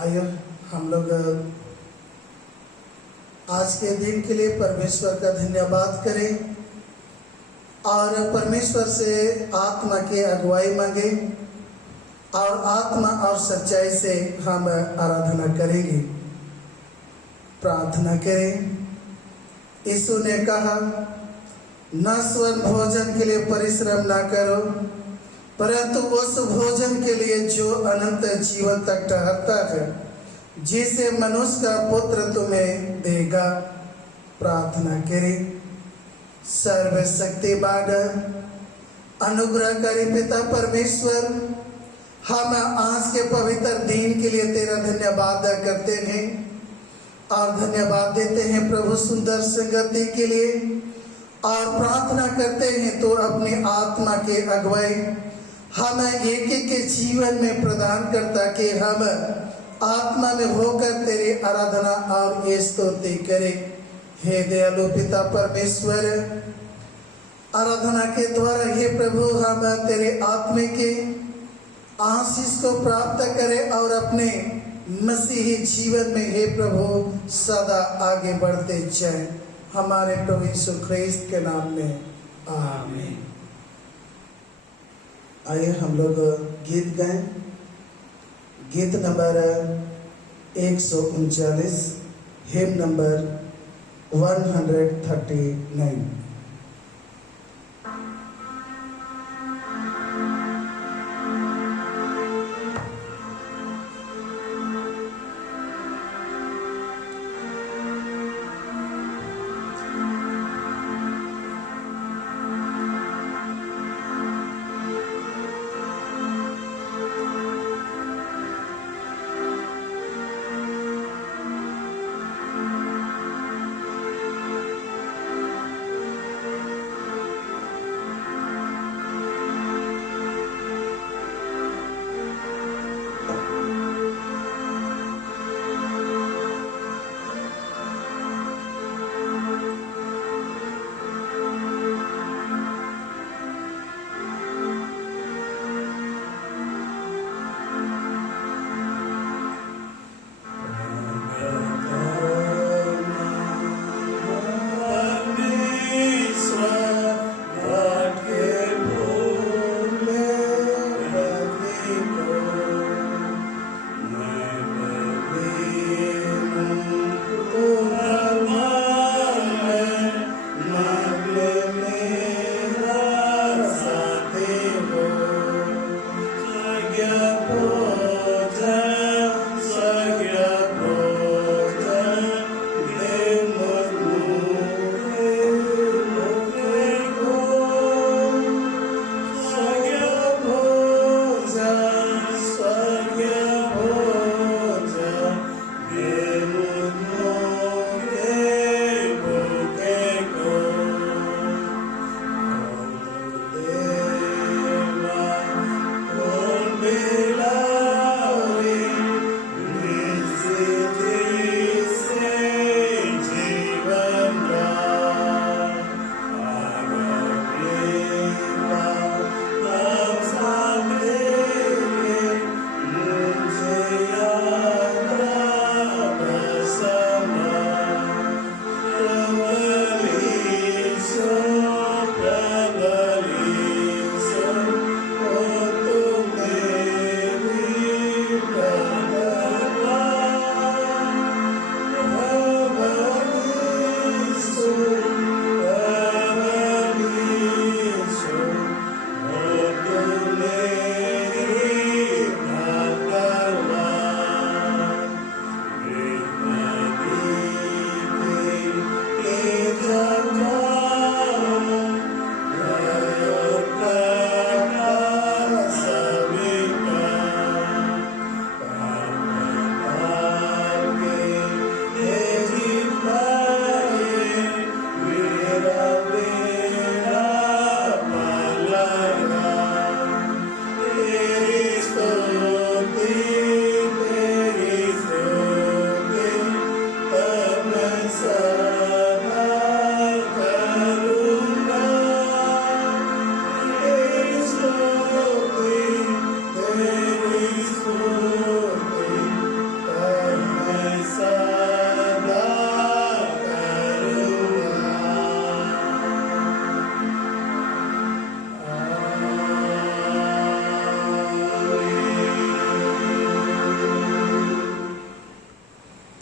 आइए हम लोग आज के दिन के लिए परमेश्वर का धन्यवाद करें और परमेश्वर से आत्मा की अगुवाई मांगे और आत्मा और सच्चाई से हम आराधना करेंगे। प्रार्थना करें। यीशु ने कहा, न स्वर्ण भोजन के लिए परिश्रम न करो, परंतु उस भोजन के लिए जो अनंत जीवन तक ठहरता है, जिसे मनुष्य का पुत्र तुम्हें देगा। प्रार्थना करें। सर्वशक्तिमान अनुग्रहकारी पिता परमेश्वर, हम आज के पवित्र दिन के लिए तेरा धन्यवाद करते हैं और धन्यवाद देते हैं प्रभु सुंदर संगति के लिए, और प्रार्थना करते हैं तो अपनी आत्मा के अगुवाई हम एक एक के जीवन में प्रदान करता कि हम आत्मा में होकर तेरी आराधना और स्तुति करें। हे दयालु पिता परमेश्वर, आराधना के द्वारा हे प्रभु हम तेरे आत्मा के आशीष को प्राप्त करें और अपने मसीही जीवन में हे प्रभु सदा आगे बढ़ते जाएं। हमारे प्रभु यीशु ख्रिस्त के नाम में आमीन। आइए हम लोग गीत गाएं। गीत नंबर 139, हिम नंबर 139।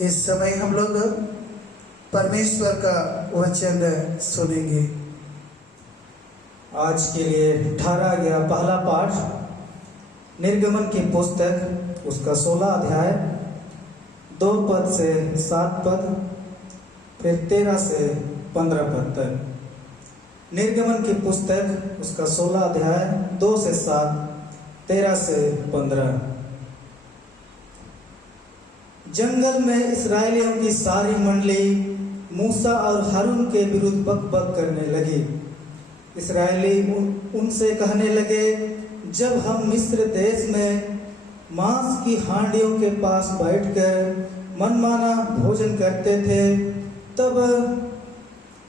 इस समय हम लोग परमेश्वर का वचन सुनेंगे। आज के लिए ठहरा गया पहला पाठ निर्गमन की पुस्तक उसका 16 अध्याय 2 पद से 7 पद, फिर 13 से 15 पद तक। निर्गमन की पुस्तक उसका 16 अध्याय 2 से 7, 13 से 15। जंगल में इस्राएलियों की सारी मंडली मूसा और हारून के विरुद्ध बक करने लगी। इस्राएली उनसे कहने लगे, जब हम मिस्र देश में मांस की हांडियों के पास बैठकर मनमाना भोजन करते थे, तब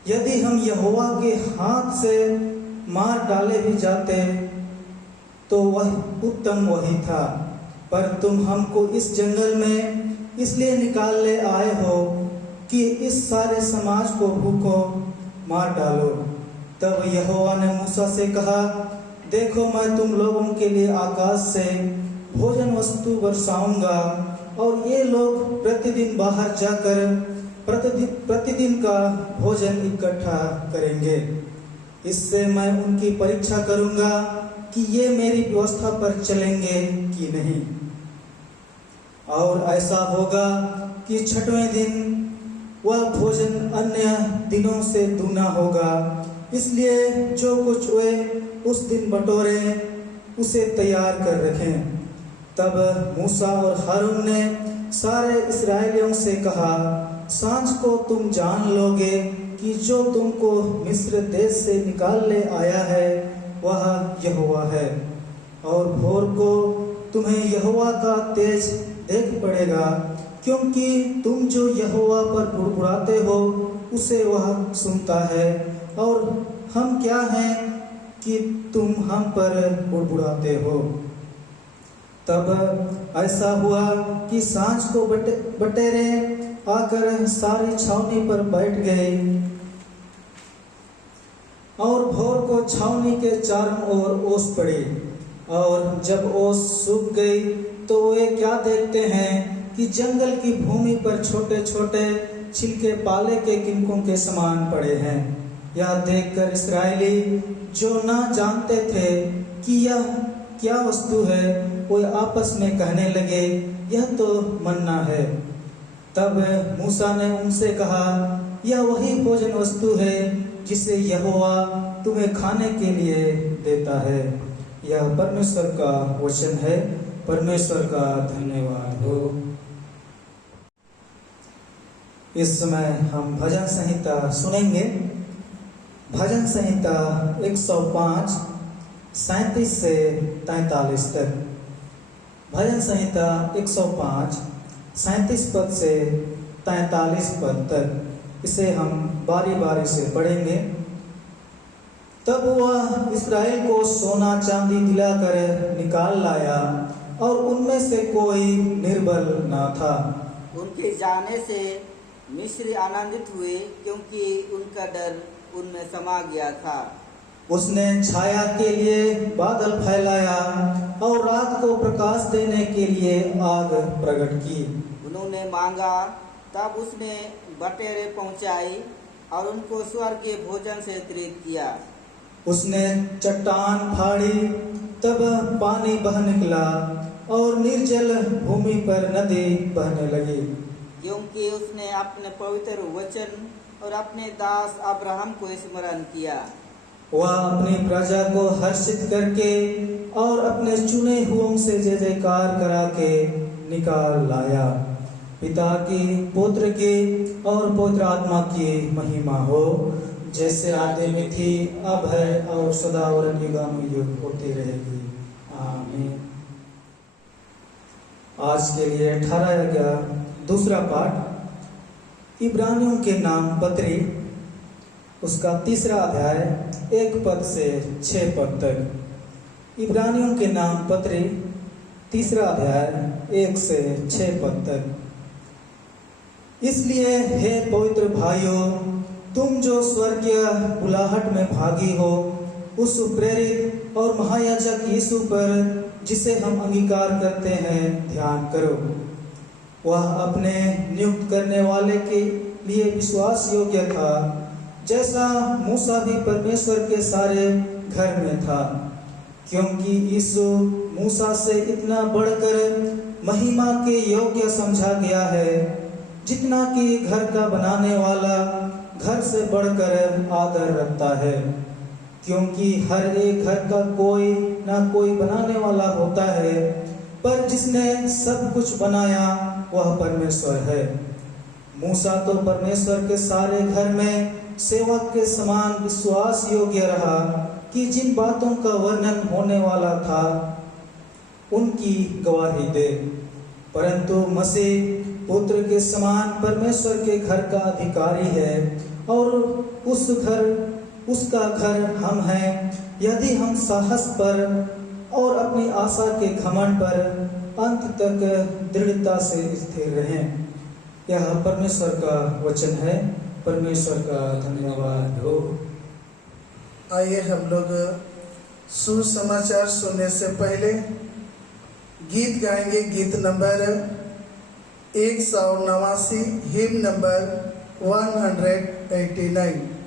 यदि हम यहोवा के हाथ से मार डाले भी जाते तो वह उत्तम वही था। पर तुम हमको इस जंगल में इसलिए निकाल ले आए हो कि इस सारे समाज को भूखो मार डालो। तब यहोवा ने मूसा से कहा, देखो मैं तुम लोगों के लिए आकाश से भोजन वस्तु बरसाऊंगा और ये लोग प्रतिदिन बाहर जाकर प्रतिदिन का भोजन इकट्ठा करेंगे। इससे मैं उनकी परीक्षा करूंगा कि ये मेरी व्यवस्था पर चलेंगे कि नहीं। और ऐसा होगा कि 6वें दिन वह भोजन अन्य दिनों से दूना होगा। इसलिए जो कुछ वे उस दिन बटोरे उसे तैयार कर रखें। तब मूसा और हारून ने सारे इस्राएलियों से कहा, सांझ को तुम जान लोगे कि जो तुमको मिस्र देश से निकाल ले आया है वह यहोवा है। और भोर को तुम्हें यहोवा का तेज देख पड़ेगा, क्योंकि तुम जो यहोवा पर बुड़बुड़ाते हो उसे वह सुनता है। और हम क्या हैं कि तुम हम पर बुड़बुड़ाते हो। तब ऐसा हुआ कि सांझ को बटेरे आकर सारी छावनी पर बैठ गए और भोर को छावनी के चारों ओर ओस पड़ी। और जब ओस सूख गई तो वे क्या देखते हैं कि जंगल की भूमि पर छोटे छोटे छिलके पाले के किनकों के समान पड़े हैं। यह देखकर इस्राएली जो ना जानते थे कि यह क्या वस्तु है, वे आपस में कहने लगे, यह तो मन्ना है। तब मूसा ने उनसे कहा, यह वही भोजन वस्तु है जिसे यहोवा तुम्हें खाने के लिए देता है। यह परमेश्वर का वचन है। परमेश्वर का धन्यवाद हो। इस समय हम भजन संहिता सुनेंगे। भजन संहिता 105 37 से 43 तक। भजन संहिता 105 37 पद से 43 पद तक। इसे हम बारी बारी से पढ़ेंगे। तब वह इस्राएल को सोना चांदी दिलाकर निकाल लाया और उनमें से कोई निर्बल न था। उनके जाने से मिस्री आनंदित हुए, क्योंकि उनका डर उनमें समा गया था। उसने छाया के लिए बादल फैलाया और रात को प्रकाश देने के लिए आग प्रकट की। उन्होंने मांगा, तब उसने बटेरे पहुंचाई और उनको स्वर्गीय भोजन से तृप्त किया। उसने चट्टान फाड़ी, तब पानी बह निकला और निर्जल भूमि पर नदी बहने लगी। क्योंकि उसने अपने पवित्र वचन और अपने दास अब्राहम को स्मरण किया। वह अपनी प्रजा को हर्षित करके और अपने चुने हुओं से जय जयकार करा के निकाल लाया। पिता की, पुत्र की और पवित्र आत्मा की महिमा हो, जैसे आदि में थी, अब है और सदा और युगानुयुग होती रहेगी। आमीन। आज के लिए ठहराया गया दूसरा पाठ इब्रानियों के नाम पत्री उसका 3 अध्याय 1 पद से 6 पद तक। इब्रानियों के नाम पत्री 3 अध्याय 1 से 6 पद तक। इसलिए हे पवित्र भाइयों, तुम जो स्वर्गीय बुलाहट में भागी हो, उस प्रेरित और महायाजक यीशु पर जिसे हम अंगीकार करते हैं ध्यान करो। वह अपने नियुक्त करने वाले के लिए विश्वास योग्य था, जैसा मूसा भी परमेश्वर के सारे घर में था। क्योंकि यीशु मूसा से इतना बढ़कर महिमा के योग्य समझा गया है, जितना कि घर का बनाने वाला घर से बढ़कर आदर रखता है। क्योंकि हर एक घर का कोई ना कोई बनाने वाला होता है, पर जिसने सब कुछ बनाया वह परमेश्वर है। मूसा तो परमेश्वर के सारे घर में सेवक के समान विश्वास योग्य रहा कि जिन बातों का वर्णन होने वाला था उनकी गवाही दे। परंतु मसीह पुत्र के समान परमेश्वर के घर का अधिकारी है, और उसका घर हम हैं, यदि हम साहस पर और अपनी आशा के घमंड पर अंत तक दृढ़ता से स्थिर रहें। यह परमेश्वर का वचन है। परमेश्वर का धन्यवाद हो। आइए हम लोग सुसमाचार सुनने से पहले गीत गाएंगे। गीत नंबर 189, हिम नंबर 189।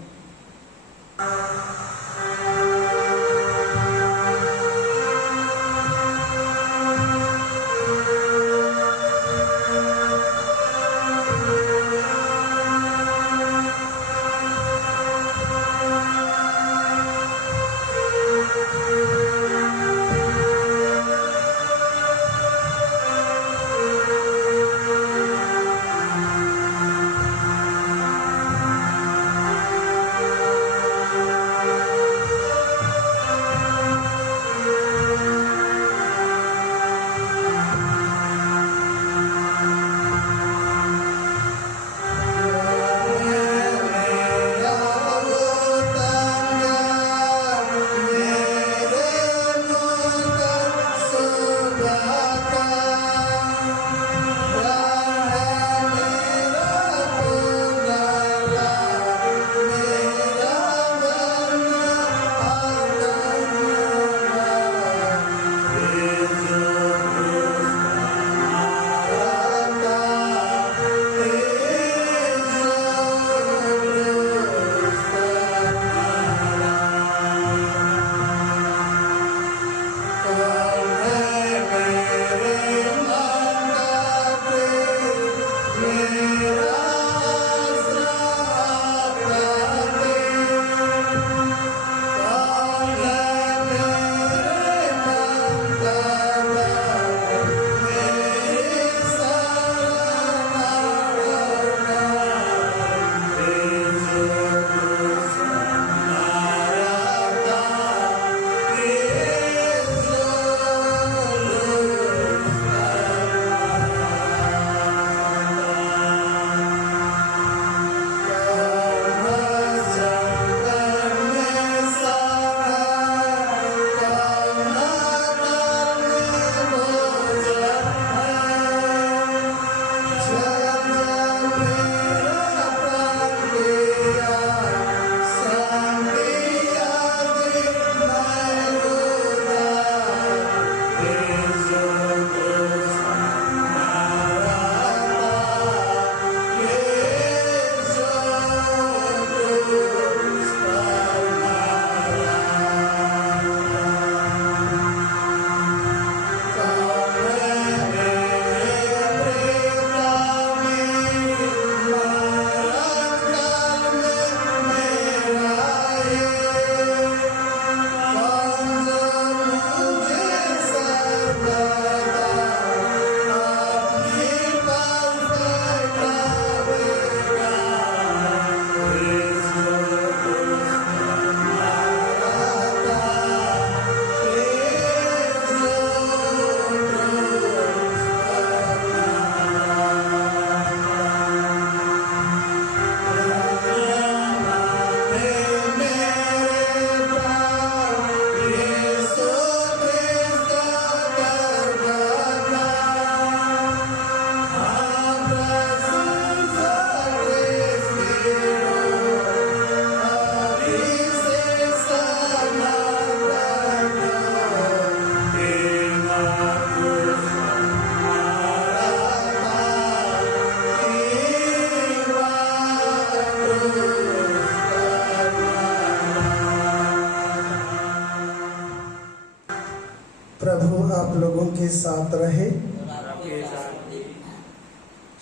साथ रहे।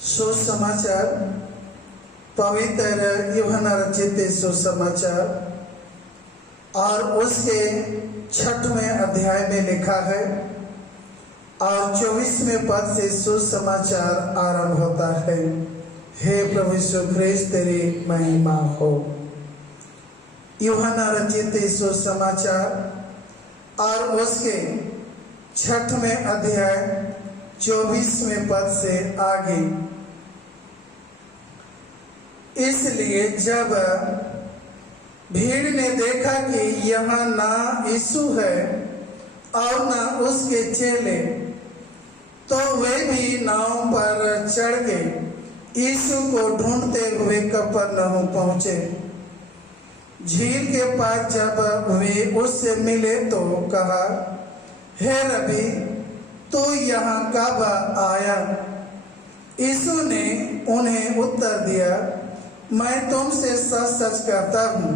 सुसमाचार पवित्र यूहन्ना रचित सुसमाचार और उसके 6वें अध्याय में लिखा है और 24वें पद से सुसमाचार आरंभ होता है। हे प्रभु यीशु ख्रिस्त तेरी महिमा हो। यूहन्ना रचित सुसमाचार और उसके 6वें अध्याय 24वें पद से आगे। इसलिए जब भीड़ ने देखा कि यहाँ ना यीशु है और ना उसके चेले, तो वे भी नाव पर चढ़ के यीशु को ढूंढते हुए कफरनहूम पहुंचे। झील के पास जब वे उससे मिले तो कहा, हे रबी, तू यहाँ कब आया? यीशु ने उन्हें उत्तर दिया, मैं तुमसे सच सच कहता हूँ,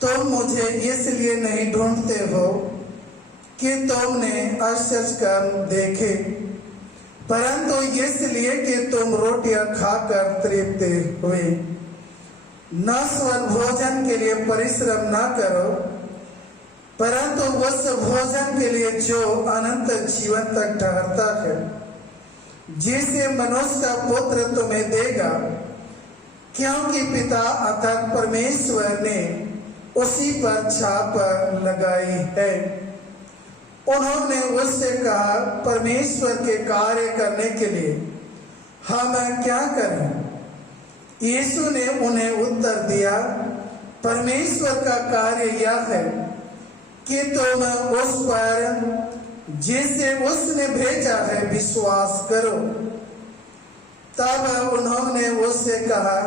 तुम मुझे इसलिए नहीं ढूंढते हो कि तुमने आश्चर्य कर्म देखे, परंतु इसलिए कि तुम रोटियां खाकर तृप्त हुए। नश्वर भोजन के लिए परिश्रम न करो, परंतु उस भोजन के लिए जो अनंत जीवन तक ठहरता है, जिसे मनुष्य का पुत्र तुम्हें देगा, क्योंकि पिता अर्थात परमेश्वर ने उसी पर छाप लगाई है। उन्होंने उससे कहा, परमेश्वर के कार्य करने के लिए हम क्या करें? यीशु ने उन्हें उत्तर दिया, परमेश्वर का कार्य यह है कि तुम उस पर जिसे उसने भेजा है विश्वास करो। तब उन्होंने उससे कहा,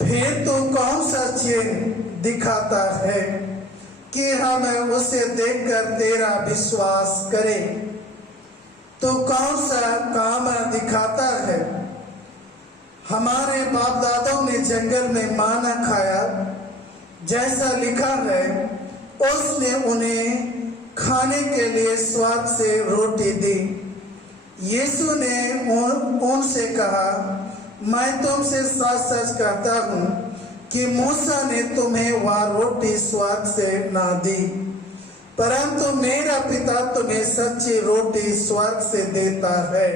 फिर तू कौन सा चिन्ह दिखाता है कि हम उसे देखकर तेरा विश्वास करें? तू कौन सा काम दिखाता है? हमारे बाप दादों ने जंगल में माना खाया, जैसा लिखा है, उसने उन्हें खाने के लिए स्वर्ग से रोटी दी। यीशु ने उनसे कहा, मैं तुमसे सच सच कहता हूँ कि मूसा ने तुम्हें वह रोटी स्वर्ग से ना दी, परंतु मेरा पिता तुम्हें सच्ची रोटी स्वर्ग से देता है,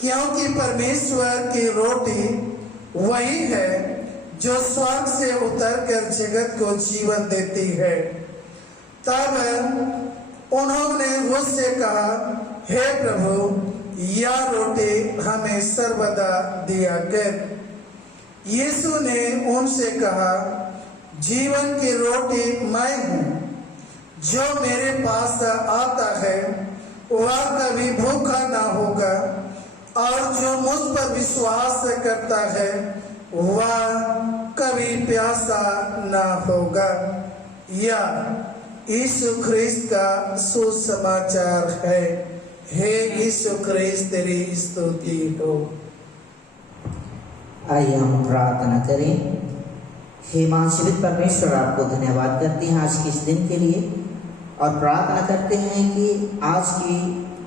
क्योंकि परमेश्वर की रोटी वही है जो स्वर्ग से उतरकर जगत को जीवन देती है। तब उन्होंने उससे कहा, हे प्रभु, यह रोटी हमें सर्वदा दिया कर। यीशु ने उनसे कहा, जीवन की रोटी मैं हूँ, जो मेरे पास आता है वह कभी भूखा ना होगा, और जो मुझ पर विश्वास करता है वह कभी प्यासा ना होगा। यह यीशु ख्रिस्त का सुसमाचार है। हे यीशु ख्रिस्त तेरी स्तुति हो। आइए हम प्रार्थना करें। हे महाजीवित परमेश्वर, आपको धन्यवाद करते हैं आज के इस दिन के लिए, और प्रार्थना करते हैं कि आज की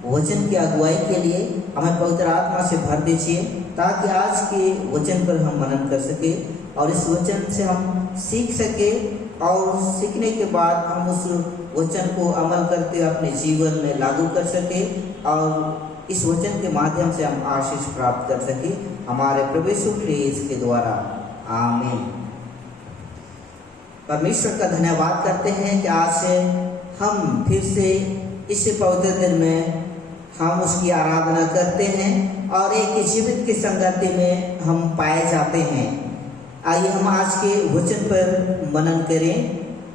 वचन की अगुवाई के लिए हमें पवित्र आत्मा से भर दीजिए, ताकि आज के वचन पर हम मनन कर सके और इस वचन से हम सीख सके, और सीखने के बाद हम उस वचन को अमल करते अपने जीवन में लागू कर सके, और इस वचन के माध्यम से हम आशीष प्राप्त कर सके, हमारे प्रभु यीशु ख्रिस्त के द्वारा। आमीन। परमेश्वर का धन्यवाद करते हैं कि आज हम फिर से इस पवित्र दिन में हम उसकी आराधना करते हैं और एक जीवित की संगति में हम पाए जाते हैं। आइए हम आज के वचन पर मनन करें।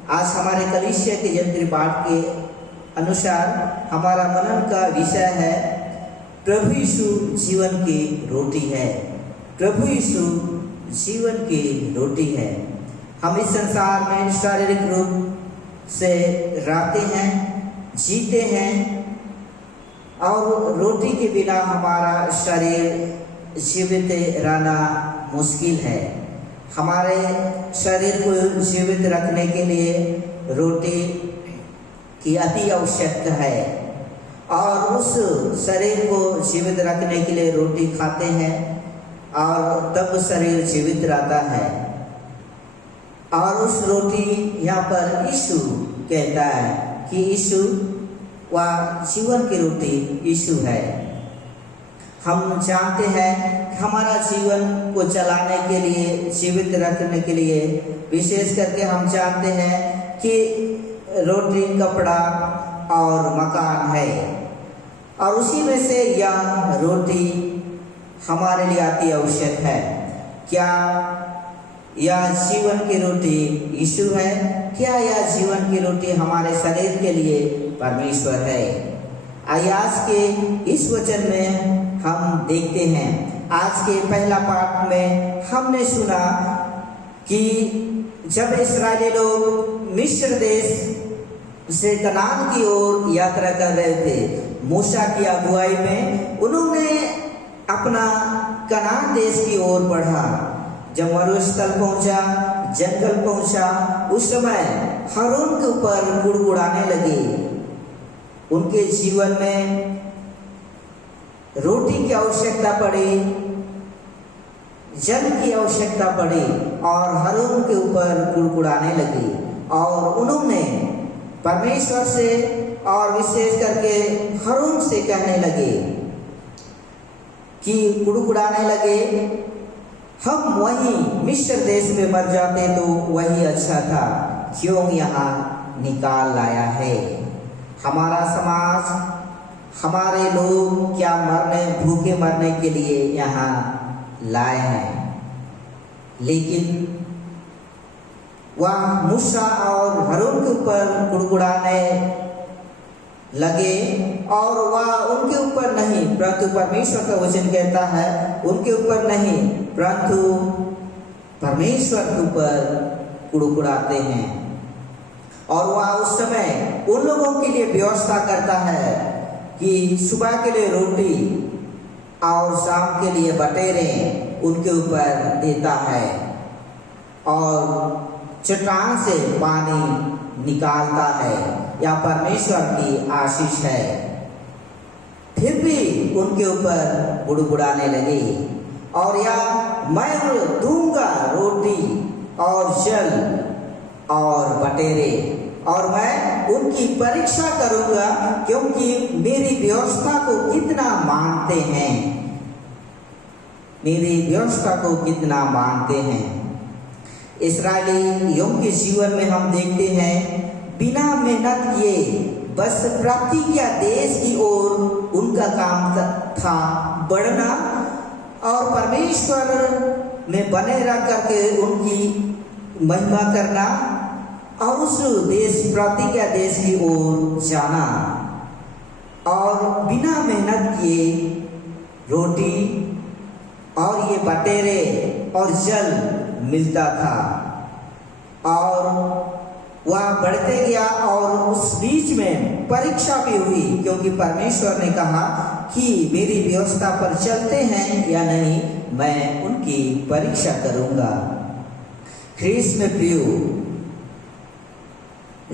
आज हमारे कलीसिया के यंत्र पाठ के अनुसार हमारा मनन का विषय है, प्रभु यीशु जीवन की रोटी है। प्रभु यीशु जीवन की रोटी है। हम इस संसार में शारीरिक रूप से रहते हैं, जीते हैं, और रोटी के बिना हमारा शरीर जीवित रहना मुश्किल है। हमारे शरीर को जीवित रखने के लिए रोटी की अति आवश्यकता है। और उस शरीर को जीवित रखने के लिए रोटी खाते हैं और तब शरीर जीवित रहता है। और उस रोटी यहाँ पर यीशु कहता है कि यीशु वह जीवन की रोटी यीशु है। हम जानते हैं कि हमारा जीवन को चलाने के लिए, जीवित रखने के लिए, विशेष करके हम जानते हैं कि रोटी, कपड़ा और मकान है, और उसी में से यह रोटी हमारे लिए अति आवश्यक है। क्या यह जीवन की रोटी यीशु है? क्या यह जीवन की रोटी हमारे शरीर के लिए परमेश्वर है? आइए आज के इस वचन में हम देखते हैं। आज के पहला पाठ में हमने सुना कि जब इस्राएली लोग मिस्र देश से कनान की ओर यात्रा कर रहे थे, मूसा की अगुवाई में उन्होंने अपना कनान देश की ओर बढ़ा। जब मरुस्थल पहुंचा, जंगल पहुंचा, उस समय हारून के ऊपर गुड़गुड़ाने लगे। उनके जीवन में रोटी की आवश्यकता पड़ी, जल की आवश्यकता पड़ी, और हारून के ऊपर गुड़गुड़ाने लगे। और उन्होंने परमेश्वर से और विशेष करके हारून से कहने लगे कि गुड़गुड़ाने लगे, हम वहीं मिस्र देश में मर जाते तो वही अच्छा था, क्यों यहाँ निकाल लाया है? हमारा समाज, हमारे लोग क्या भूखे मरने के लिए यहाँ लाए हैं? लेकिन वह मूसा और हारून के ऊपर गुड़गुड़ाने लगे, और वह उनके ऊपर नहीं, परंतु परमेश्वर का वचन कहता है उनके ऊपर नहीं, परंतु परमेश्वर के ऊपर गुड़गुड़ाते हैं। और वह उस समय उन लोगों के लिए व्यवस्था करता है कि सुबह के लिए रोटी और शाम के लिए बटेरे उनके ऊपर देता है, और चट्टान से पानी निकालता है। यह परमेश्वर की आशीष है। फिर भी उनके ऊपर गुड़गुड़ाने लगे, और यह मैं दूंगा रोटी और जल और बटेरे, और मैं उनकी परीक्षा करूंगा क्योंकि मेरी व्यवस्था को कितना मानते हैं, मेरी व्यवस्था को कितना मानते हैं। इस्राएलियों के जीवन में हम देखते हैं बिना मेहनत किए बस प्रतिज्ञा देश की ओर उनका काम था बढ़ना, और परमेश्वर में बने रह करके उनकी महिमा करना, और उस देश, प्रतिज्ञा देश की ओर जाना। और बिना मेहनत किए रोटी और ये बटेरे और जल मिलता था, और वह बढ़ते गया। और उस बीच में परीक्षा भी हुई, क्योंकि परमेश्वर ने कहा कि मेरी व्यवस्था पर चलते हैं या नहीं, मैं उनकी परीक्षा करूंगा। ख्रीस्त में प्रियो,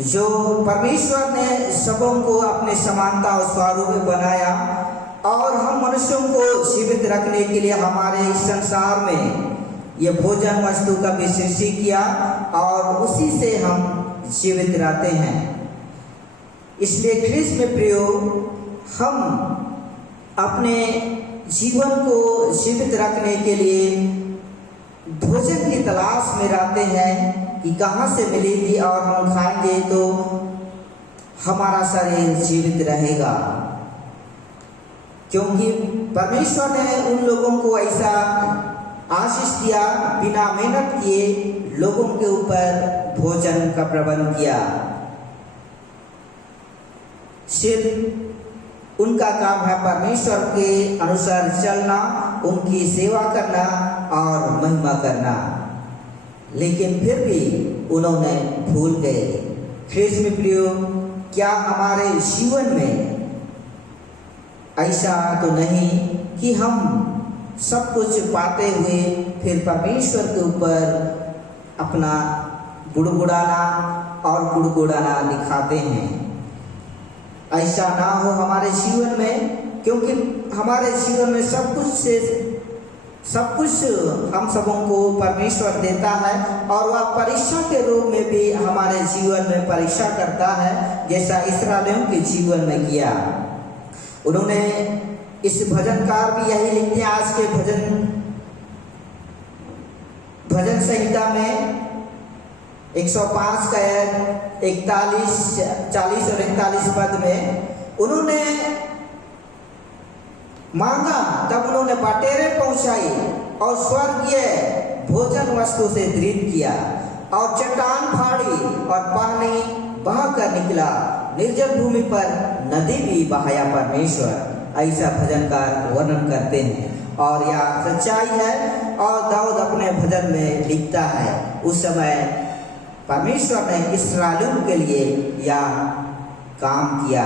जो परमेश्वर ने सबों को अपने समानता और स्वरूप में बनाया, और हम मनुष्यों को जीवित रखने के लिए हमारे इस संसार में ये भोजन वस्तु का भी सृष्टि किया, और उसी से हम जीवित रहते हैं। इसलिए ख्रीस्त में प्रियो, हम अपने जीवन को जीवित रखने के लिए भोजन की तलाश में रहते हैं कि कहाँ से मिलेगी, और हम खाएंगे तो हमारा शरीर जीवित रहेगा। क्योंकि परमेश्वर ने उन लोगों को ऐसा आशीष दिया, बिना मेहनत किए लोगों के ऊपर भोजन का प्रबंध किया। सिर्फ उनका काम है परमेश्वर के अनुसार चलना, उनकी सेवा करना और महिमा करना, लेकिन फिर भी उन्होंने भूल गए। ख्रीस्त में प्रियो, क्या हमारे जीवन में ऐसा तो नहीं कि हम सब कुछ पाते हुए फिर परमेश्वर के ऊपर अपना गुड़गुड़ाना और गुड़गुड़ाना दिखाते हैं? ऐसा ना हो हमारे जीवन में, क्योंकि हमारे जीवन में सब कुछ हम सबों को परमेश्वर देता है और वह परीक्षा के रूप में भी हमारे जीवन में परीक्षा करता है, जैसा इस्राएलियों के जीवन में किया। उन्होंने इस भजनकार भी यही लिखते हैं आज के भजन संहिता में 105 का 41, 40 और 41 पद में उन्होंने मांगा, तब उन्होंने बटेरे पहुंचाई और स्वर्गीय भोजन वस्तु से दृढ़ किया और चट्टान फाड़ी और पानी बहा कर निकला, निर्जल भूमि पर नदी भी बहाया परमेश्वर। ऐसा भजनकार वर्णन करते हैं और यह सच्चाई है। और दाऊद अपने भजन में लिखता है, उस समय परमेश्वर ने इस्राएलियों के लिए यह काम किया।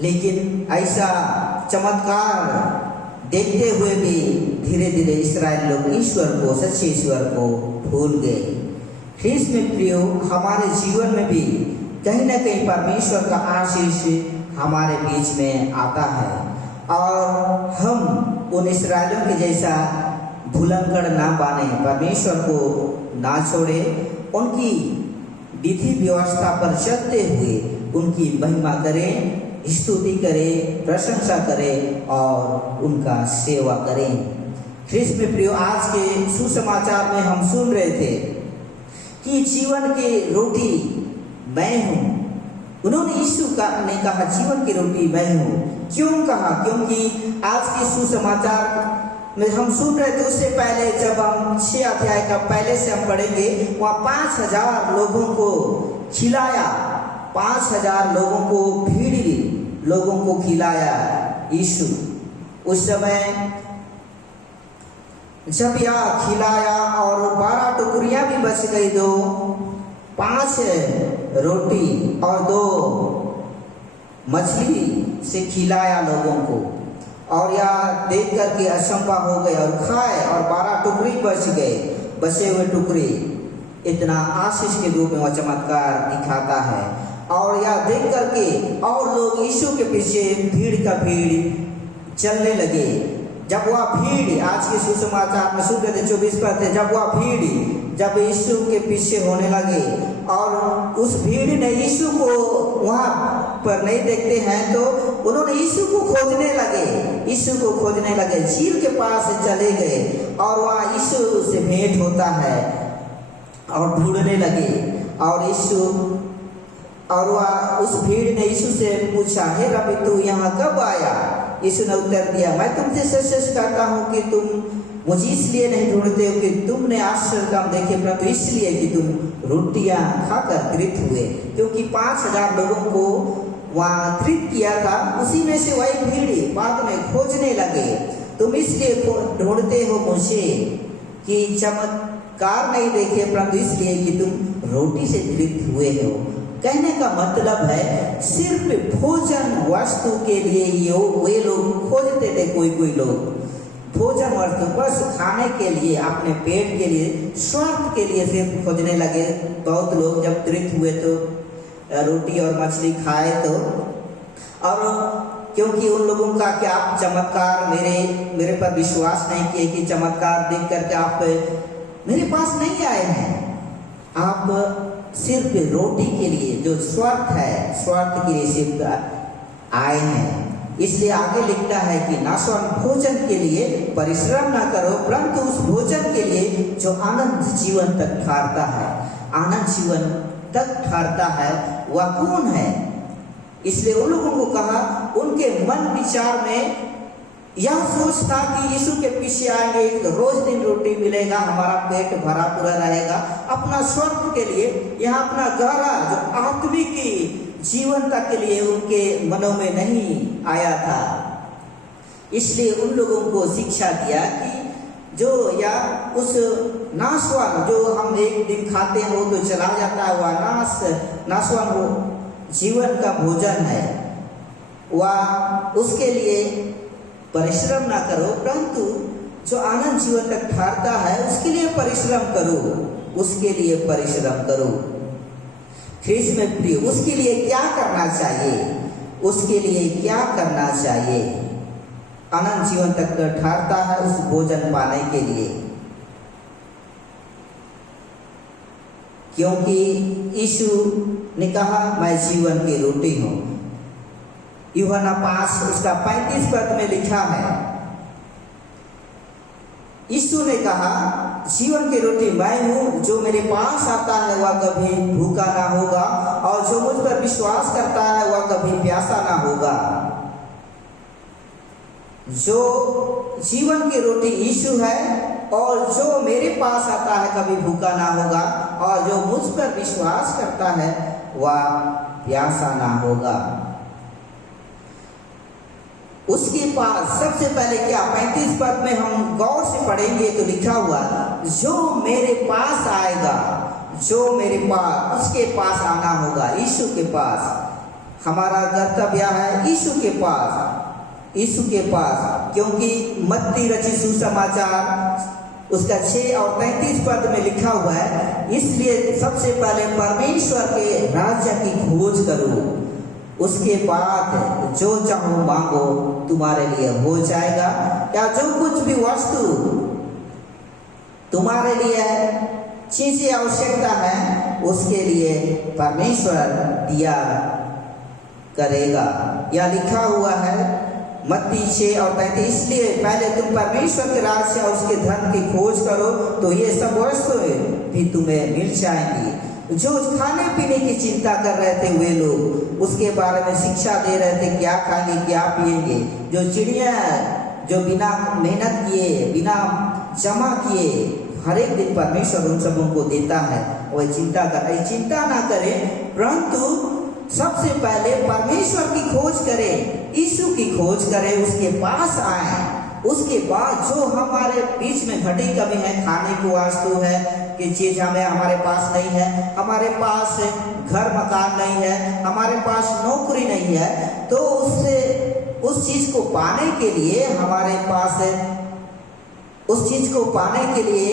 लेकिन ऐसा चमत्कार देखते हुए भी धीरे धीरे इस्राएल लोग ईश्वर को, सच्चे ईश्वर को भूल गए। ख्रीस्त में प्रियो, हमारे जीवन में भी कहीं ना कहीं परमेश्वर का आशीष हमारे बीच में आता है और हम उन इस्राएलियों के जैसा भूलंकड़ ना बने, परमेश्वर को ना छोड़े, उनकी विधि व्यवस्था पर चलते हुए उनकी महिमा करें, स्तुति करें, प्रशंसा करें और उनका सेवा करें। ख्रीस्त में प्रियो, आज के सुसमाचार में हम सुन रहे थे कि जीवन की रोटी मैं हूँ। उन्होंने यीशु ने कहा जीवन की रोटी मैं हूँ। क्यों कहा? क्योंकि आज के सुसमाचार में हम सुन रहे थे, उससे पहले जब हम 6 अध्याय का पहले से हम पढ़ेंगे, वहाँ 5000 लोगों को खिलाया, 5000 लोगों को, भीड़ लोगों को खिलाया यीशु। उस समय जब यह खिलाया और 12 टुकड़ियां भी बच गई, 5 रोटी और 2 मछली से खिलाया लोगों को, और यह देख करके अचंभा हो गए और खाए और 12 टुकड़ी बच गए। बचे हुए टुकड़ी इतना आशीष के रूप में वह चमत्कार दिखाता है। और यह देख करके और लोग यीशु के पीछे भीड़ का भीड़ चलने लगे। जब वह भीड़, आज के सुसमाचार में सुन रहे थे 24 पद थे, जब वह भीड़ जब यीशु के पीछे होने लगे और उस भीड़ ने यीशु को वहाँ पर नहीं देखते हैं, तो उन्होंने यीशु को खोजने लगे, यीशु को खोजने लगे, झील के पास चले गए और वहाँ यीशु से भेंट होता है और ढूंढने लगे। और यीशु और वह उस भीड़ ने यीशु से पूछा, हे रब्बी, तू यहाँ कब आया? यीशु ने उत्तर दिया, मैं तुमसे सच सच कहता हूँ कि तुम मुझे इसलिए नहीं ढूंढते हो कि तुमने आश्चर्य काम देखे, परंतु इसलिए कि तुम रोटियां खाकर तृप्त हुए। क्योंकि 5000 लोगों को वहाँ तृप्त किया था, उसी में से वही भीड़ बाद में खोजने लगे, तुम इसलिए ढूंढते हो मुझे कि चमत्कार नहीं देखे, परंतु इसलिए कि तुम रोटी से तृप्त हुए हो। कहने का मतलब है सिर्फ भोजन वस्तु के लिए ही वे लोग खोजते थे। कोई लोग भोजन वस्तु बस खाने के लिए, अपने पेट के लिए, स्वार्थ के लिए सिर्फ खोजने लगे। बहुत लोग जब तृप्त हुए तो रोटी और मछली खाए तो, और क्योंकि उन लोगों का क्या चमत्कार मेरे पर विश्वास नहीं किए कि चमत्कार देख करके आप मेरे पास नहीं आए हैं, आप सिर्फ रोटी के लिए जो स्वार्थ है, स्वार्थ के लिए सिर्फ आए हैं। इसलिए आगे लिखता है कि नाशवान भोजन के लिए परिश्रम ना करो, परंतु उस भोजन के लिए जो आनंद जीवन तक ठहरता है, आनंद जीवन तक ठहरता है, वह कौन है? इसलिए उन लोगों को कहा, उनके मन विचार में यह सोच था कि यीशु के पीछे आएंगे, रोज दिन रोटी मिलेगा, हमारा पेट भरा पूरा रहेगा। अपना स्वार्थ के लिए, यहाँ अपना गहरा जो आत्मिक जीवनता के लिए उनके मनों में नहीं आया था। इसलिए उन लोगों को शिक्षा दिया कि जो या उस नाशवान जो हम एक दिन खाते हैं वो तो चला जाता है, वह नाशवान हो जीवन का भोजन है, वह उसके लिए परिश्रम ना करो, परंतु जो आनंद जीवन तक ठहरता है उसके लिए परिश्रम करो, उसके लिए परिश्रम करो। ख्रीस्त में प्रिय, उसके लिए क्या करना चाहिए? उसके लिए क्या करना चाहिए? अनंत जीवन तक ठहरता है उस भोजन पाने के लिए, क्योंकि यीशु ने कहा मैं जीवन की रोटी हूं। यूहन्ना 5 उसका 35 पद में लिखा है, यीशु ने कहा जीवन की रोटी मैं हूं, जो मेरे पास आता है वह कभी भूखा ना होगा, और जो मुझ पर विश्वास करता है वह कभी प्यासा ना होगा। जो जीवन की रोटी यीशु है, और जो मेरे पास आता है कभी भूखा ना होगा, और जो मुझ पर विश्वास करता है वह प्यासा ना होगा। उसके पास सबसे पहले क्या, 35 पद में हम गौर से पढ़ेंगे तो लिखा हुआ, जो मेरे पास आएगा, जो मेरे पास, उसके पास आना होगा, यीशु के पास। हमारा कर्तव्य है यीशु के पास, यीशु के पास, क्योंकि मत्ती रचित सुसमाचार उसका 6 और 33 पद में लिखा हुआ है, इसलिए सबसे पहले परमेश्वर के राज्य की खोज करो, उसके बाद जो चाहो मांगो तुम्हारे लिए हो जाएगा। या जो कुछ भी वस्तु तुम्हारे लिए चीजें आवश्यकता है उसके लिए परमेश्वर दिया करेगा। या लिखा हुआ है मत्ती 6 और 33, इसलिए पहले तुम परमेश्वर के राज्य और उसके धन की खोज करो तो ये सब वस्तुएं भी तुम्हें मिल जाएंगी। जो खाने पीने की चिंता कर रहे थे वे लोग उसके बारे में शिक्षा दे रहे थे, क्या खाएंगे क्या पिएंगे। जो चिड़िया जो बिना मेहनत किए, बिना जमा किए हर एक दिन परमेश्वर उन सबों को देता है, वह चिंता कर, चिंता ना करें, परंतु सबसे पहले परमेश्वर की खोज करें, यीशु की खोज करें, उसके पास आए। उसके बाद जो हमारे बीच में घटी कमी है, खाने की वस्तु है कि चीज हमें हमारे पास नहीं है, हमारे पास घर मकान नहीं है, हमारे पास नौकरी नहीं है, तो उससे उस चीज को पाने के लिए हमारे पास उस चीज को पाने के लिए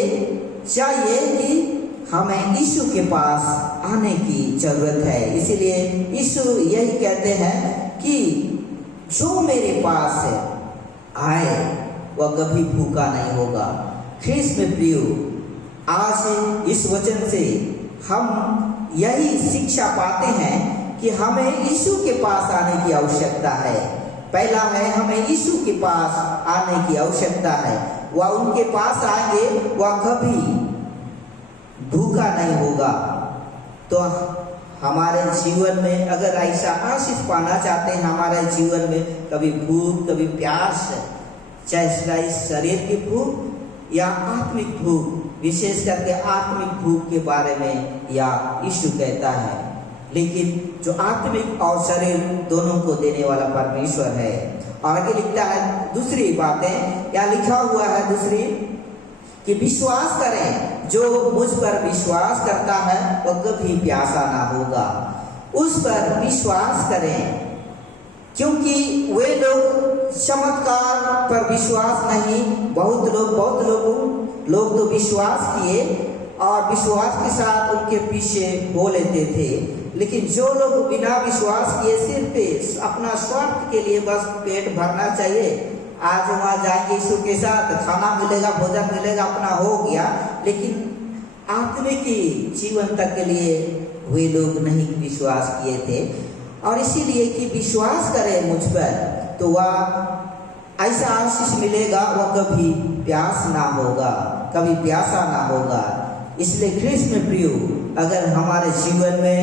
चाहिए कि हमें यीशु के पास आने की जरूरत है। इसीलिए यीशु यही कहते हैं कि जो मेरे पास आए वह कभी भूखा नहीं होगा। ख्रीस्त में प्रियो, आज इस वचन से हम यही शिक्षा पाते हैं कि हमें यीशु के पास आने की आवश्यकता है। पहला है हमें यीशु के पास आने की आवश्यकता है। वह उनके पास आएंगे वह कभी भूखा नहीं होगा। तो हमारे जीवन में अगर ऐसा आशीष पाना चाहते हैं, हमारे जीवन में कभी भूख कभी प्यास, चाहे शरीर की भूख या आत्मिक भूख, विशेष करके आत्मिक भूख के बारे में या यीशु कहता है, लेकिन जो आत्मिक और शरीर दोनों को देने वाला परमेश्वर है। और आगे लिखता है दूसरी बातें, या लिखा हुआ है दूसरी कि विश्वास करें, जो मुझ पर विश्वास करता है वह कभी प्यासा ना होगा। उस पर विश्वास करें, क्योंकि वे लोग चमत्कार पर विश्वास नहीं, बहुत लोग तो विश्वास किए और विश्वास के साथ उनके पीछे हो लेते थे, लेकिन जो लोग बिना विश्वास किए सिर्फ अपना स्वार्थ के लिए बस पेट भरना चाहिए, आज वहाँ जाएंगे यीशु के साथ, खाना मिलेगा, भोजन मिलेगा, अपना हो गया, लेकिन आत्मिक जीवन तक के लिए वे लोग नहीं विश्वास किए थे। और इसीलिए कि विश्वास करें मुझ पर तो वह ऐसा आशीष मिलेगा, वह कभी प्यास ना होगा, कभी प्यासा ना होगा। इसलिए ख्रीस्त में प्रियो, अगर हमारे जीवन में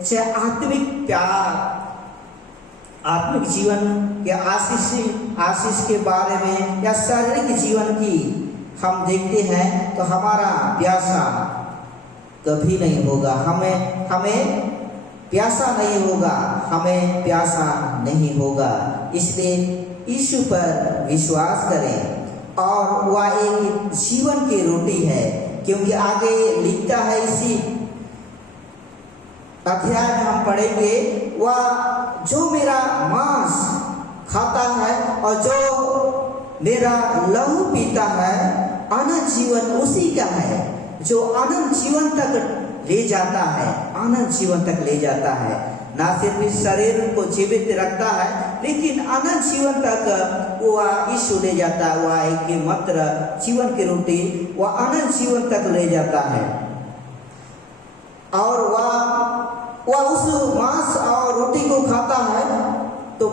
चाहे आत्मिक प्यार, आत्मिक जीवन के आशीष के बारे में या शारीरिक जीवन की हम देखते हैं तो हमारा प्यासा कभी नहीं होगा, हमें प्यासा नहीं होगा, हमें प्यासा नहीं होगा। इसलिए यीशु पर विश्वास करें, और वह एक जीवन की रोटी है, क्योंकि आगे लिखता है इसी अध्याय में हम पढ़ेंगे, वह जो मेरा मांस खाता है और जो मेरा लहू पीता है अनंत जीवन उसी का है, जो अनंत जीवन तक ले जाता है, अनंत जीवन तक ले जाता है। ना सिर्फ इस शरीर को जीवित रखता है, लेकिन अनंत जीवन तक वह यीशु ले जाता है। वह एकमात्र जीवन की रोटी वह अनंत जीवन तक ले जाता है। और वह उस मांस और रोटी को खाता है, तो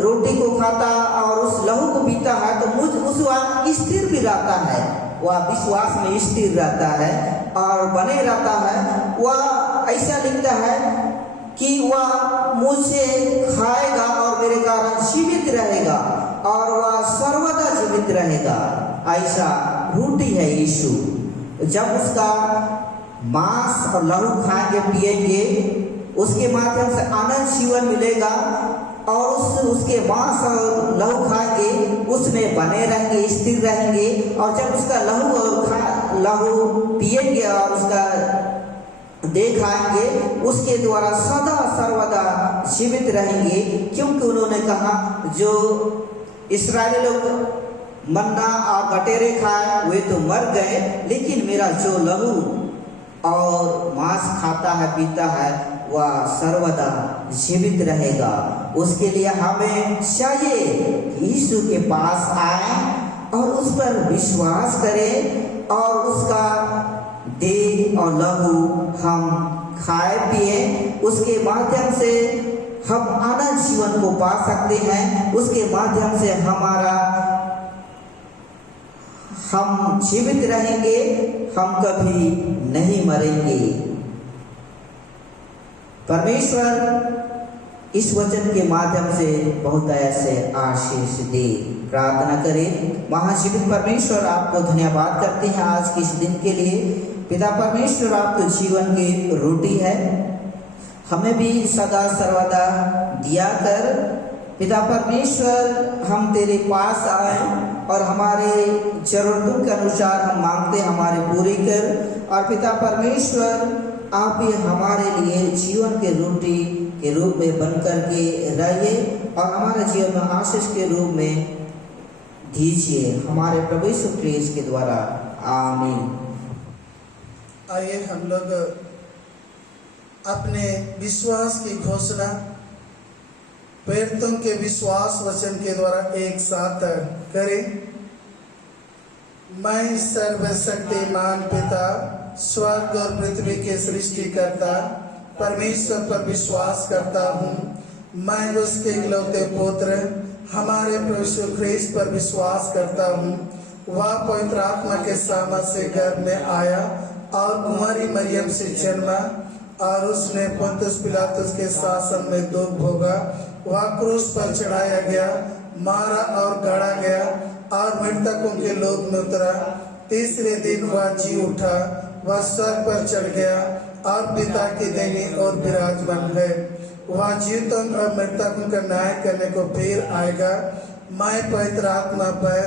रोटी को खाता और उस लहू को पीता है, तो उस वह स्थिर भी रहता है। वह विश्वास में स्थिर रहता है और बने रहता है। वह ऐसा लिखता है कि वह मुझसे खाएगा और मेरे कारण जीवित रहेगा और वह सर्वदा जीवित रहेगा। ऐसा रोटी है यीशु। जब उसका मांस और लहू खाएंगे पिएंगे, उसके माध्यम से अनंत जीवन मिलेगा और उसके मांस और लहू खाएंगे, उसमें बने रहेंगे, स्थिर रहेंगे। और जब उसका लहू पिएंगे और उसका देह खाएंगे, उसके द्वारा सदा सर्वदा जीवित रहेंगे। क्योंकि उन्होंने कहा, जो इस्राएली लोग मन्ना और बटेरे खाए वे तो मर गए, लेकिन मेरा जो लहू और मांस खाता है पीता है वह सर्वदा जीवित रहेगा। उसके लिए हमें चाहिए यीशु के पास आए और उस पर विश्वास करें और उसका देह और लहू हम खाए पिए। उसके माध्यम से हम अनंत जीवन को पा सकते हैं। उसके माध्यम से हम जीवित रहेंगे, हम कभी नहीं मरेंगे। परमेश्वर इस वचन के माध्यम से बहुत ऐसे आशीष दे। प्रार्थना करें। महाजीवित परमेश्वर, आपको धन्यवाद करते हैं आज के इस दिन के लिए। पिता परमेश्वर, आप तो जीवन की रोटी है, हमें भी सदा सर्वदा दिया कर। पिता परमेश्वर, हम तेरे पास आए और हमारे जरूरतों के अनुसार हम मांगते हमारे पूरी कर। और पिता परमेश्वर, आप ही हमारे लिए जीवन के रोटी के रूप में बनकर के रहिए और हमारे जीवन में आशीष के रूप में दीजिए, हमारे प्रभु यीशु ख्रीस्त के द्वारा। आमीन। आइए हम लोग अपने विश्वास की घोषणा प्रेरितों के विश्वास वचन के द्वारा एक साथ करें। मैं सर्वशक्तिमान पिता, स्वर्ग और पृथ्वी के सृष्टिकर्ता परमेश्वर पर विश्वास करता हूँ। मैं उसके इकलौते पुत्र हमारे प्रभु यीशु ख्रीस्त पर विश्वास करता हूँ। वह पवित्र आत्मा के सामर्थ्य से गर्भ में आया और कुंवारी मरियम से जन्मा और उसने पुन्तियुस पिलातुस के शासन में दुख भोगा। वह क्रूस पर चढ़ाया गया, मारा और गाड़ा गया और मृतकों के लोक में उतरा। तीसरे दिन वह जी उठा, वह स्वर्ग पर चढ़ गया और पिता की दाहिनी ओर विराजमान है। वह जीवितों और मृतकों का न्याय करने को फिर आएगा। मैं पवित्र आत्मा पर,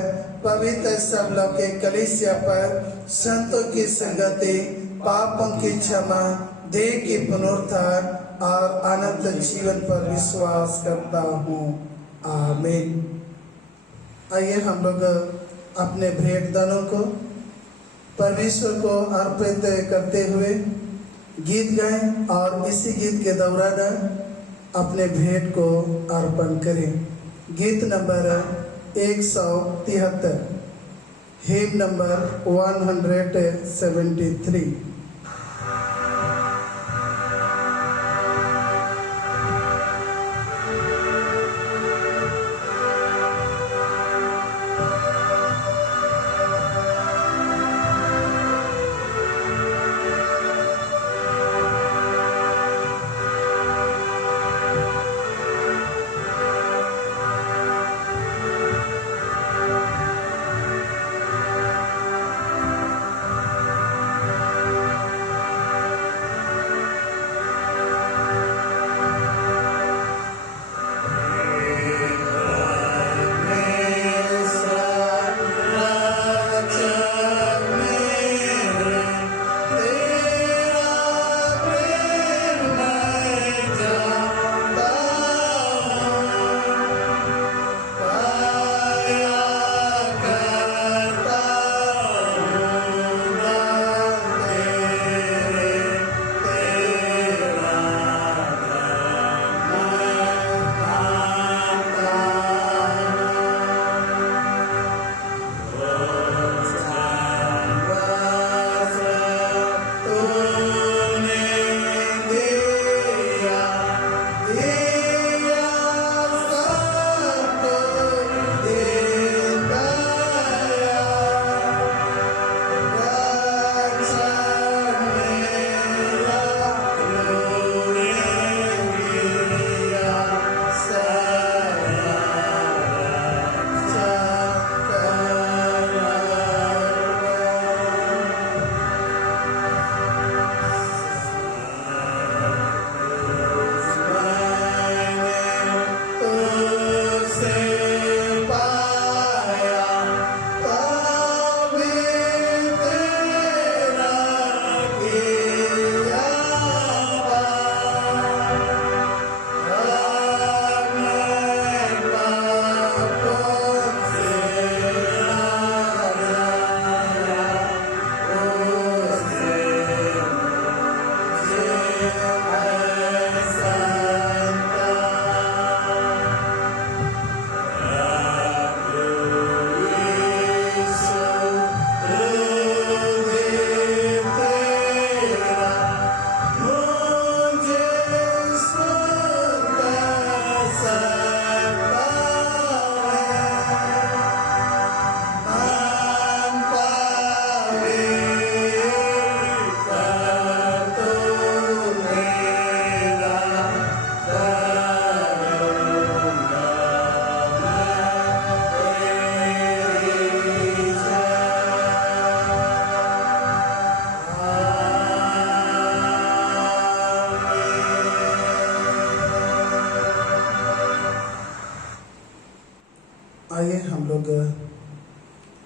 पवित्र सब लोग के कलीसिया पर, संतों की संगति, पापों की क्षमा, देह की पुनरुत्थान और अनंत जीवन पर विश्वास करता हूँ। आमीन। आइए हम लोग अपने भेंट दानों को परमेश्वर को अर्पित करते हुए गीत गाएं और इसी गीत के दौरान अपने भेंट को अर्पण करें। गीत नंबर 173, हिम नंबर 173।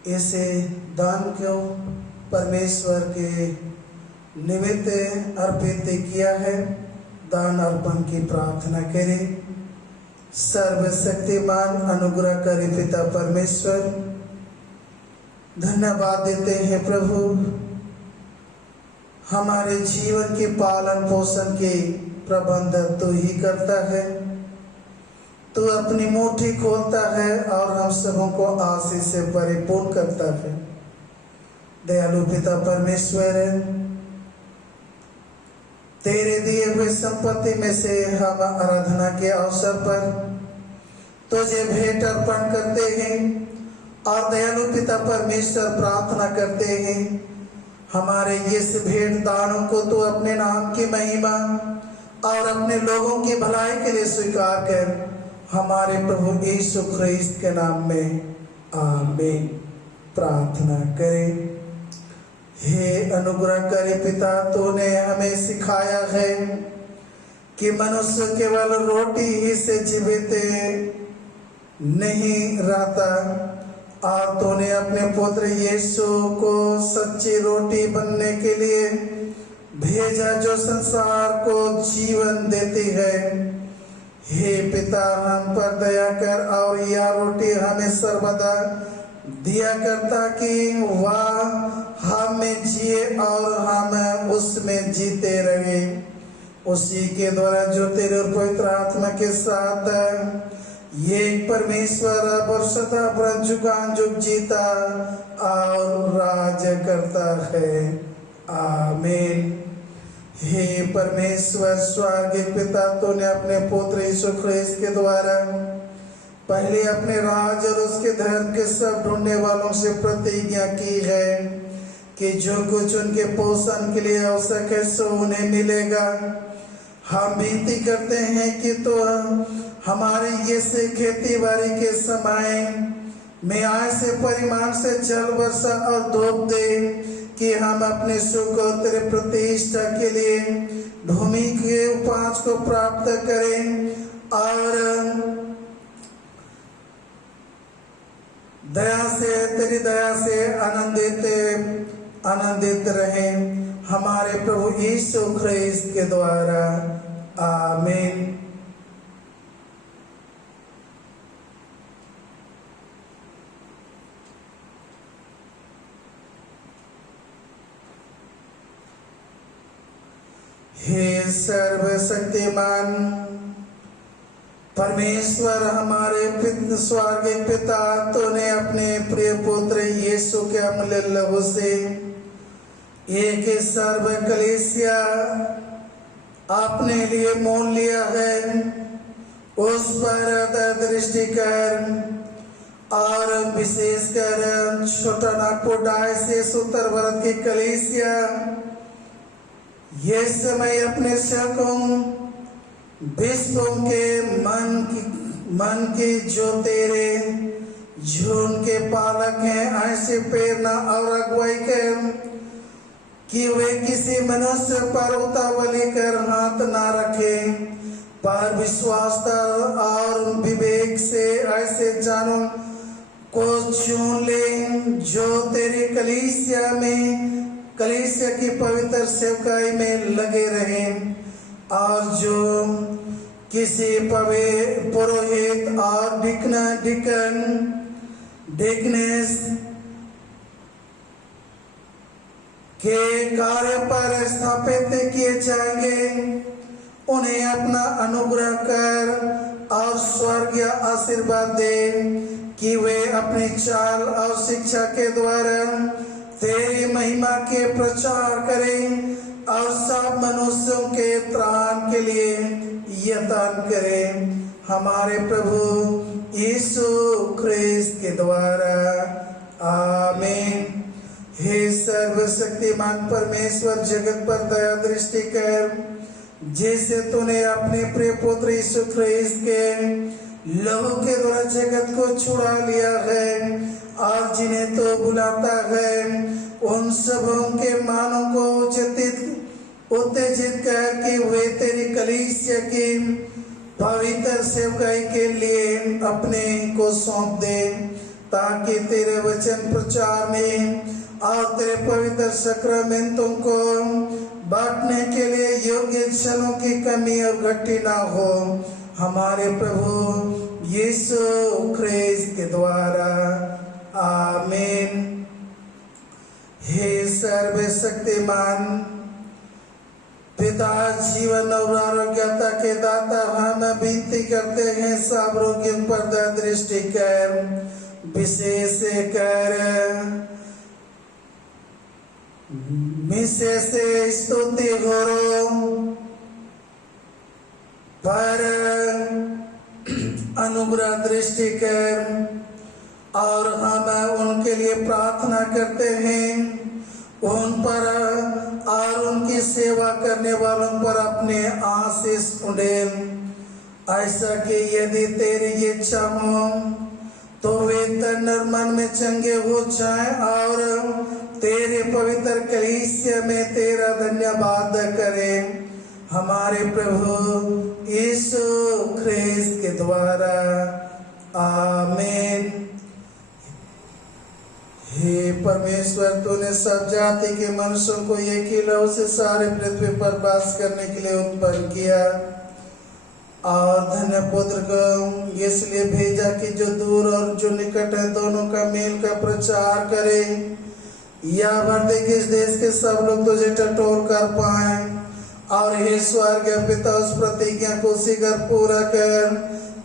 इसे दान को परमेश्वर के निमित्त अर्पित किया है। दान अर्पण की प्रार्थना करें। सर्वशक्तिमान अनुग्रहकारी पिता परमेश्वर, धन्यवाद देते हैं प्रभु, हमारे जीवन के पालन पोषण के प्रबंधन तो ही करता है। तू अपनी मुट्ठी खोलता है और हम सबों को आशीष से परिपूर्ण करता है। दयालु पिता परमेश्वर, तेरे दिए हुए संपत्ति में से हम आराधना के अवसर पर तुझे भेंट अर्पण करते हैं और दयालु पिता परमेश्वर प्रार्थना करते हैं, हमारे इस भेंट दानों को तू अपने नाम की महिमा और अपने लोगों की भलाई के लिए स्वीकार कर, हमारे प्रभु यीशु ख्रिस्त के नाम में आमीन। प्रार्थना करें। हे अनुग्रहकारी पिता, तूने हमें सिखाया है कि मनुष्य केवल रोटी ही से जीवित नहीं रहता, और तूने अपने पुत्र यीशु को सच्ची रोटी बनने के लिए भेजा जो संसार को जीवन देती है। हे पिता, हम पर दया कर और यह रोटी हमें सर्वदा दिया करता कि वह हम में जिए और हम उसमें जीते रहे। उसी के द्वारा जो तेरे और पवित्र आत्मा के साथ ये परमेश्वर और सदा जुग जीता और राज करता है। आमीन। हे परमेश्वर स्वर्गीय पिता, तूने अपने पुत्र यीशु ख्रिस्त के द्वारा पहले अपने राज और उसके धर्म के सब ढूंढने वालों से प्रतिज्ञा की है कि जो कुछ उनके पोषण के लिए आवश्यक है सो उन्हें मिलेगा। हम विनती करते हैं कि तो हमारे ये से खेती बाड़ी के समय में आय से परिमाण से जल वर्षा और धूप दे कि हम अपने सुख और तेरे प्रतिष्ठा के लिए भूमि के उपज को प्राप्त करें और तेरी दया से आनंदित रहें, हमारे प्रभु यीशु ख्रिस्त के द्वारा। आमीन। हे सर्वशक्तिमान परमेश्वर, हमारे स्वर्गीय पिता, तूने अपने प्रिय पुत्र यीशु के अमूल्य लहू से एक सर्व कलीसिया अपने लिए मोल लिया है। उस पर दृष्टि कर और विशेषकर छोटा नागपुर डायसिस उत्तर भारत की कलीसिया ये समय अपने सेवकों विश्वों के मन की जो तेरे झून के पालक हैं ऐसे प्रेरणा और अगुवाई कर कि वे किसी मनुष्य पर उतावली कर हाथ ना रखें, पर विश्वासता और विवेक से ऐसे जानों को चुन ले जो तेरी कलीसिया की पवित्र सेवकाई में लगे रहें और जो किसी पुरोहित और डिकनेस के कार्य पर स्थापित किए जाएंगे। उन्हें अपना अनुग्रह कर और स्वर्गीय आशीर्वाद दे कि वे अपनी चाल और शिक्षा के द्वारा तेरी महिमा के प्रचार करें और सब मनुष्यों के त्राण के लिए यत्न करें, हमारे प्रभु यीशु ख्रिस्त के द्वारा। आमीन। हे सर्वशक्तिमान परमेश्वर, जगत पर दया दृष्टि कर, जैसे तूने अपने प्रिय पुत्र यीशु ख्रिस्त के लहू के द्वारा जगत को छुड़ा लिया है और जिन्हें तो बुलाता है उन सबों के मानों को उत्तेजित कर कि वे तेरी कलीसिया की पवित्र सेवकाई के लिए अपने को सौंप दे। ताकि तेरे वचन प्रचार में और तेरे पवित्र सक्रमेंटों को बांटने के लिए योग्य जनों की कमी और घटी ना हो। हमारे प्रभु यीशु ख्रिस्त के द्वारा, आमीन। हे सर्वशक्तिमान पिता, जीवन और आरोग्यता के दाता, हम विनती करते हैं सब रोगियों पर दृष्टि कर, विशेष स्तुति हो पर अनुग्रह दृष्टि कर, और हम उनके लिए प्रार्थना करते हैं, उन पर और उनकी सेवा करने वालों पर अपने आशीष उड़ेल, ऐसा कि यदि तेरी इच्छा हो तो वे तन और मन में चंगे हो जाएं और तेरे पवित्र कलीसिया में तेरा धन्यवाद करें। हमारे प्रभु यीशु ख्रिस्त के द्वारा, आमीन। हे परमेश्वर, तूने सब जाति के मनुष्यों को एक ही लहू से सारे पृथ्वी पर वास करने के लिए उत्पन्न किया और धन्य पुत्र को इसलिए भेजा कि जो दूर और जो निकट है दोनों का मेल का प्रचार करे, या बढ़ते कि इस देश के सब लोग तुझे टटोल कर पाए। और हे स्वर्ग पिता, उस प्रतिज्ञा को शीघ्र पूरा कर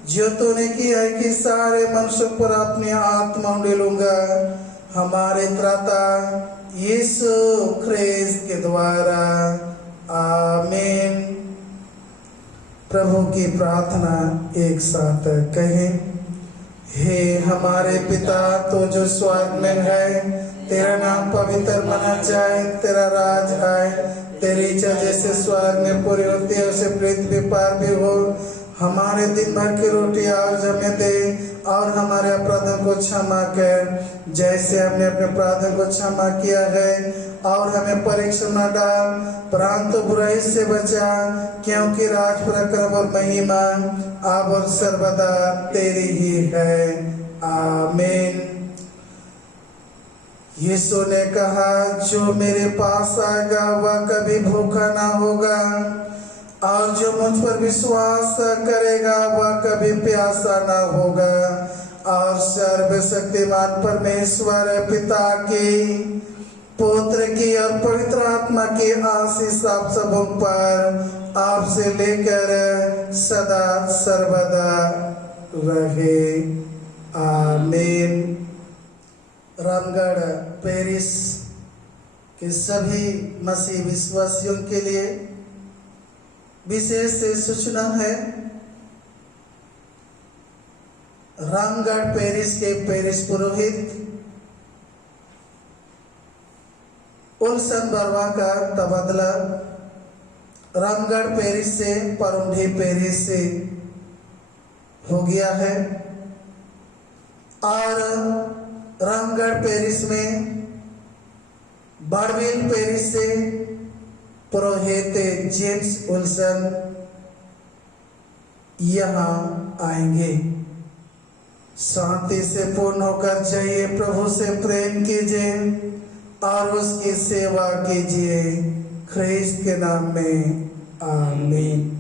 जो तूने किया है कि सारे मनुष्यों पर अपनी आत्मा डालूंगा। हमारे त्राता यीशु ख्रिस्त के द्वारा, आमीन। प्रभु की प्रार्थना एक साथ कहें। हे हमारे पिता, तो जो स्वर्ग में है, तेरा नाम पवित्र माना जाए, तेरा राज आए, तेरी इच्छा जैसे स्वर्ग में पूरी होती है उसे पृथ्वी पर भी हो। हमारे दिन भर की रोटी आज हमें दे, और हमारे अपराधों को क्षमा कर जैसे हमने अपने अपराधों को क्षमा किया है, और हमें परीक्षा न डाल परंतु बुराई से बचा, क्योंकि राज, पराक्रम और महिमा अब और सर्वदा तेरी ही है, आमीन। यीशु ने कहा, जो मेरे पास आएगा वह कभी भूखा ना होगा, और जो मुझ पर विश्वास करेगा वह कभी प्यासा ना होगा। और सर्वशक्तिमान परमेश्वर पिता की, पुत्र की और पवित्र आत्मा की आशीष आप सबों पर आपसे लेकर सदा सर्वदा रहे, आमीन। रामगढ़ पेरिस के सभी मसीह विश्वासियों के लिए विशेष सूचना है। रामगढ़ पेरिस के पेरिस पुरोहित उल्सन बरवा का तबादला रामगढ़ पेरिस से परुंडी पेरिस से हो गया है, और रामगढ़ पेरिस में बारविल पेरिस से पुरोहित जेम्स उल्सन यहाँ आएंगे। शांति से पूर्ण होकर जाइए, प्रभु से प्रेम कीजिए और उसकी सेवा कीजिए। ख्रिस्त के नाम में, आमीन।